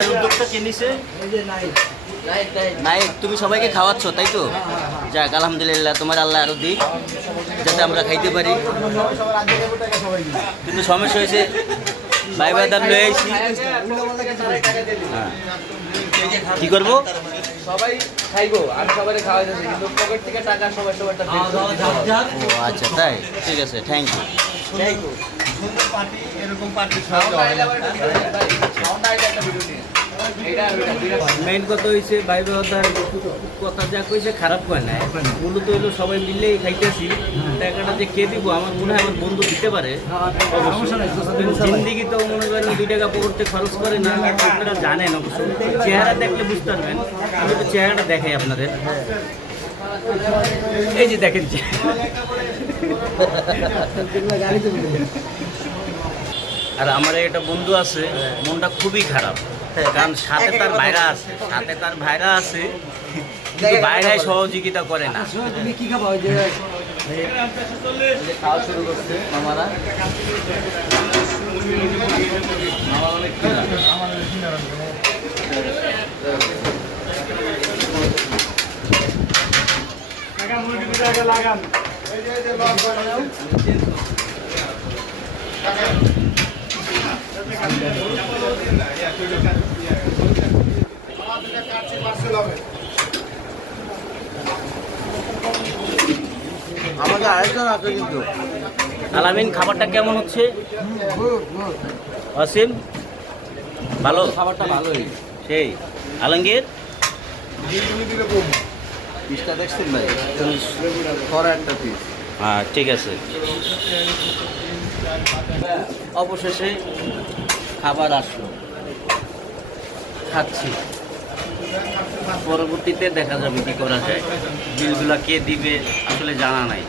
উদ্যোগটা কে নিছে নাই তুমি সবাইকে খাওয়াচ্ছ তাই তো? যাক আলহামদুলিল্লাহ তোমার আল্লাহ আরও দিক যাতে আমরা খাইতে পারি। কিন্তু সমস্যা হয়েছে ভাই ভাই দাম লয়ে আইছি। হ্যাঁ। কি করব? সবাই খাইবো আমি সবাই খাওয়া যাচ্ছে কিন্তু পকেট থেকে টাকা সবার সবারটা বের করে দিতে হবে। ও আচ্ছা তাই? ঠিক আছে থ্যাংক ইউ সুন্দর পার্টি এরকম পার্টি মেইন কথা হয়েছে ভাই কথা যা কইছে খারাপ কয় না মূলত হইল সবাই মিলেই খাইতেছি। টাকাটা যে কে দিব, আমার মনে হয় আমার বন্ধু দিতে পারে। জিন্দিগি তো মনে করেন দুই টাকা পকেটে খরচ করে না আপনারা জানেন চেহারা দেখলে বুঝতে পারবেন। আমি তো চেহারাটা দেখাই আপনাদের। এই যে দেখেন আর আমার একটা বন্ধু আছে, মনটা খুবই খারাপ। কারণ সাথে তার ভাইরা আছে সাথে তার ভাইরা আছে। কিন্তু ভাইরাই সহযোগিতা করে না। তুমি কি খাবা ওই যে যে খাওয়া শুরু করছে মামারা। মামা অনেক খিদা। আমাদের আরেকজন আছে কিন্তু। আলামিন খাবারটা কেমন হচ্ছে? অসীম ভালো? খাবারটা ভালোই। সেই। আলমগীর? পিসটা দেখছেন ভাই? একটা পিস হ্যাঁ ঠিক আছে। অবশেষে খাবার আসলো। খাচ্ছি। পরবর্তীতে দেখা যাবে কি করা যায়। বিলগুলা কে দিবে আসলে জানা নাই।